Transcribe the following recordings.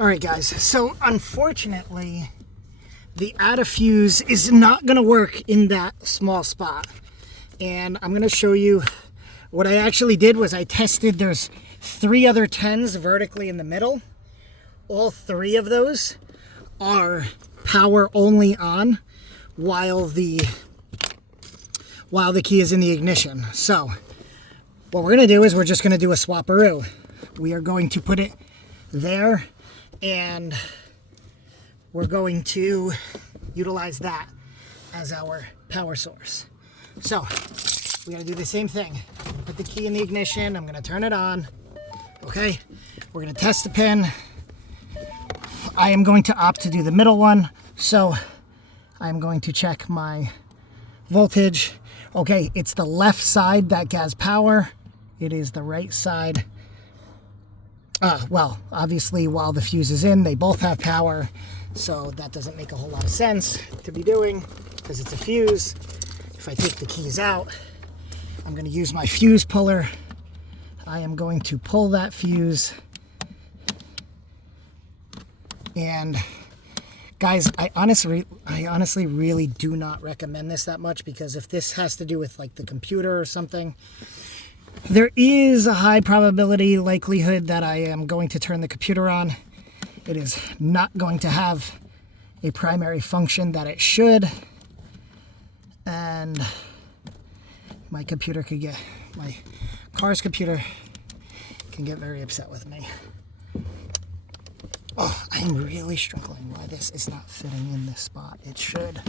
All right, guys, so unfortunately, the add a fuse is not gonna work in that small spot. And I'm gonna show you what I actually did was I tested, there's 3 other 10s vertically in the middle. All 3 of those are power only on while the key is in the ignition. So what we're gonna do is we're just gonna do a swapperoo. We are going to put it there and we're going to utilize that as our power source. So we're gonna do the same thing. Put the key in the ignition, I'm gonna turn it on. Okay, we're gonna test the pin. I am going to opt to do the middle one. So I'm going to check my voltage. Okay, it's the left side that has power. It is the right side. Well, obviously while the fuse is in, they both have power. So that doesn't make a whole lot of sense to be doing because it's a fuse. If I take the keys out, I'm going to use my fuse puller. I am going to pull that fuse. And guys, I honestly really do not recommend this that much because if this has to do with like the computer or something, there is a high probability likelihood that I am going to turn the computer on. It is not going to have a primary function that it should. And my computer could get, my car's computer can get very upset with me. Oh, I'm really struggling why this is not fitting in this spot. It should.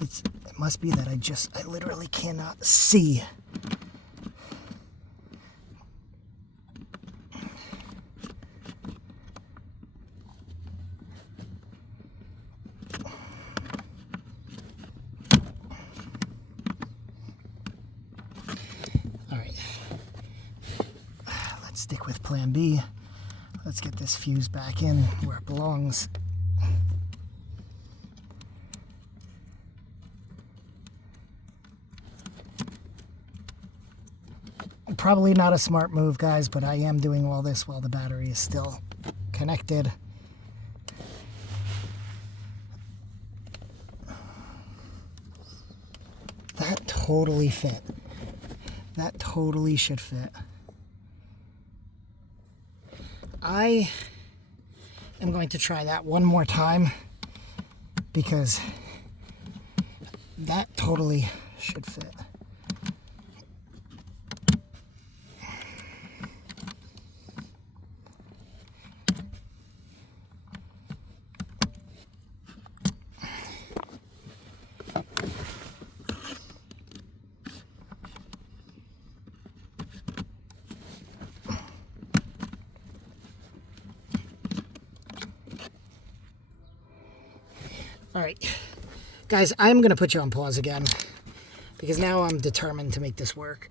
It must be that I literally cannot see. All right. Let's stick with plan B. Let's get this fuse back in where it belongs. Probably not a smart move, guys, but I am doing all this while the battery is still connected. That totally fit. That totally should fit. I am going to try that one more time because that totally should fit. All right, guys, I'm going to put you on pause again because now I'm determined to make this work.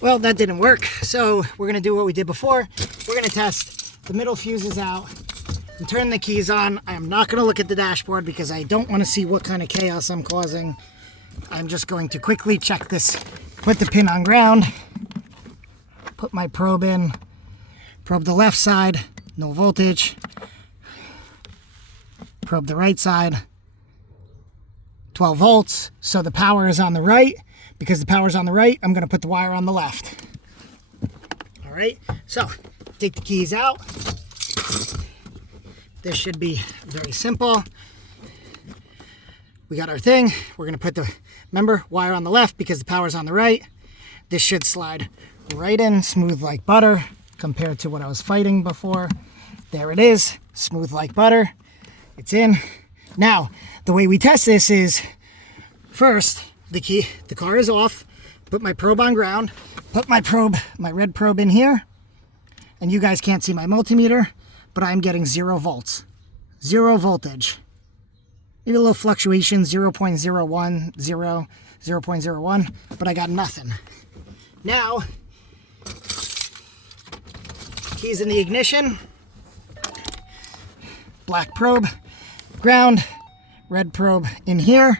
Well, that didn't work, so we're going to do what we did before. We're going to test the middle fuses out and turn the keys on. I'm not going to look at the dashboard because I don't want to see what kind of chaos I'm causing. I'm just going to quickly check this, put the pin on ground, put my probe in, probe the left side, no voltage. Probe the right side, 12 volts. So the power is on the right. Because the power is on the right, I'm going to put the wire on the left. All right, so take the keys out. This should be very simple. We got our thing. We're going to put the, remember, wire on the left because the power is on the right. This should slide right in, smooth like butter compared to what I was fighting before. There it is, smooth like butter. It's in. Now, the way we test this is first, the car is off, put my probe on ground, put my red probe in here, and you guys can't see my multimeter, but I'm getting 0 volts, 0 voltage. Maybe a little fluctuation, 0.01, 0.01, but I got nothing. Now, keys in the ignition, black probe, ground, red probe in here,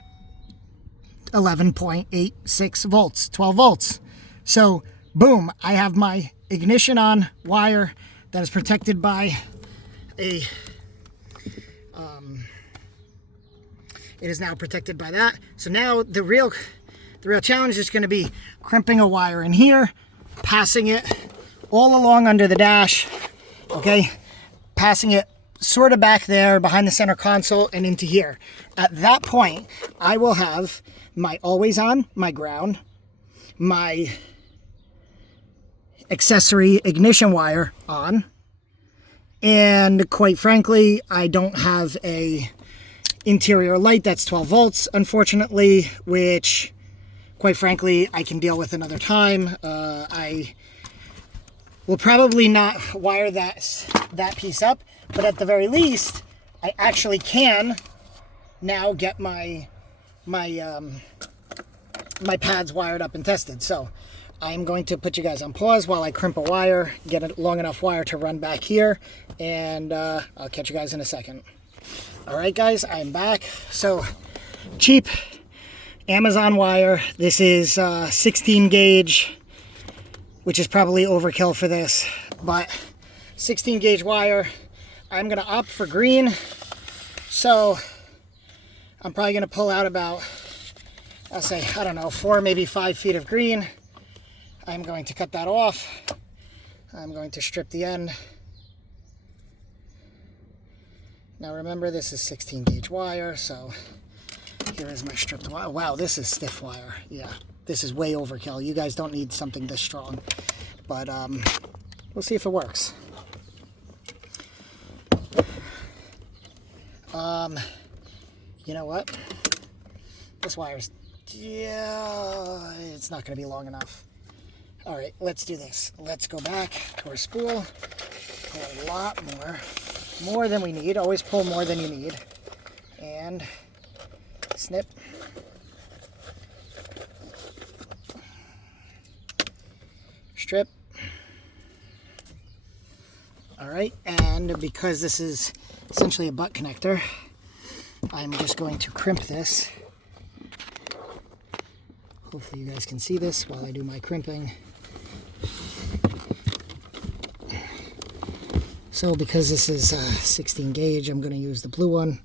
11.86 volts, 12 volts. So boom, I have my ignition on wire that is protected by it is now protected by that. So now the real challenge is going to be crimping a wire in here, passing it all along under the dash, okay? Passing it sort of back there behind the center console and into here. At that point, I will have my always on, my ground, my accessory ignition wire on, and quite frankly, I don't have a interior light that's 12 volts, unfortunately, which quite frankly, I can deal with another time. I will probably not wire that piece up, but at the very least, I actually can now get my pads wired up and tested. So I'm going to put you guys on pause while I crimp a wire, get a long enough wire to run back here, and I'll catch you guys in a second. All right, guys, I'm back. So cheap Amazon wire. This is 16 gauge, which is probably overkill for this, but 16 gauge wire. I'm gonna opt for green, so I'm probably gonna pull out about, I'll say, I don't know, 4, maybe 5 feet of green. I'm going to cut that off. I'm going to strip the end. Now remember, this is 16 gauge wire, so here is my stripped wire. Wow, this is stiff wire. Yeah, this is way overkill. You guys don't need something this strong, but we'll see if it works. You know what? This wire's, yeah, it's not going to be long enough. All right, let's do this. Let's go back to our spool. Pull a lot more than we need. Always pull more than you need. And snip. Strip. All right, and because this is essentially a butt connector, I'm just going to crimp this. Hopefully you guys can see this while I do my crimping. So because this is 16 gauge, I'm going to use the blue one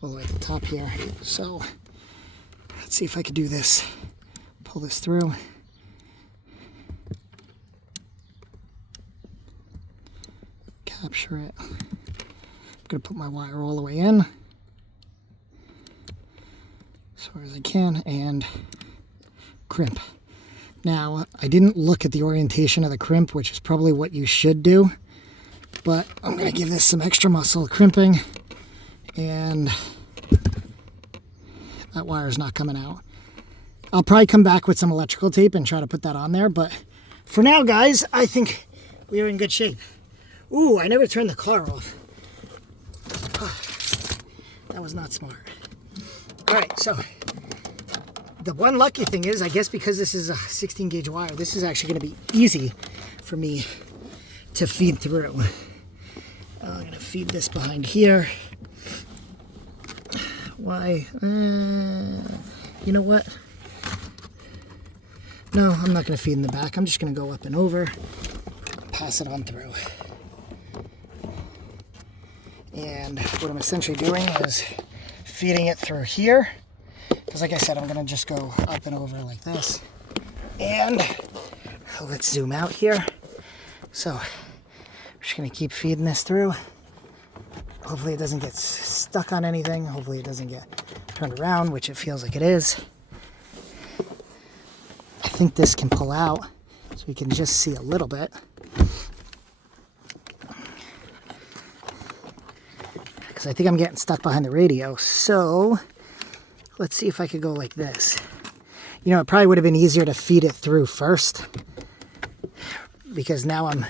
all the way at the top here. So let's see if I can do this. Pull this through. Capture it. I'm going to put my wire all the way in as far as I can and crimp. Now, I didn't look at the orientation of the crimp, which is probably what you should do, but I'm going to give this some extra muscle crimping, and that wire is not coming out. I'll probably come back with some electrical tape and try to put that on there, but for now, guys, I think we are in good shape. Ooh, I never turned the car off. That was not smart. All right, so the one lucky thing is, I guess because this is a 16 gauge wire, this is actually going to be easy for me to feed through. I'm going to feed this behind here. Why? You know what? No, I'm not going to feed in the back. I'm just going to go up and over, pass it on through. And what I'm essentially doing is feeding it through here. Because like I said, I'm going to just go up and over like this. And let's zoom out here. So I'm just going to keep feeding this through. Hopefully it doesn't get stuck on anything. Hopefully it doesn't get turned around, which it feels like it is. I think this can pull out so we can just see a little bit. Because I think I'm getting stuck behind the radio. So let's see if I could go like this. You know, it probably would have been easier to feed it through first, because now I'm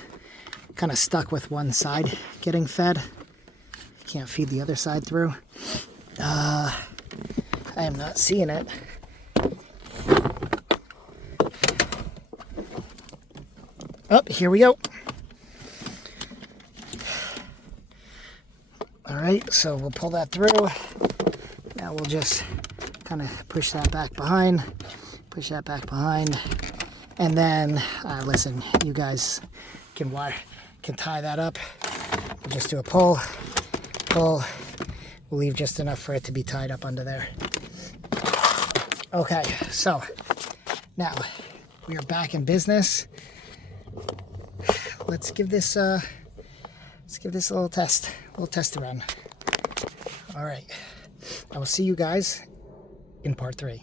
kind of stuck with one side getting fed. Can't feed the other side through. I am not seeing it. Oh, here we go. All right, so we'll pull that through. Now we'll just kind of push that back behind, and then listen, you guys can tie that up We'll just do a pull, pull. We'll leave just enough for it to be tied up under there. Okay, so now we are back in business. Let's give this a little test, run. All right, I will see you guys in part 3.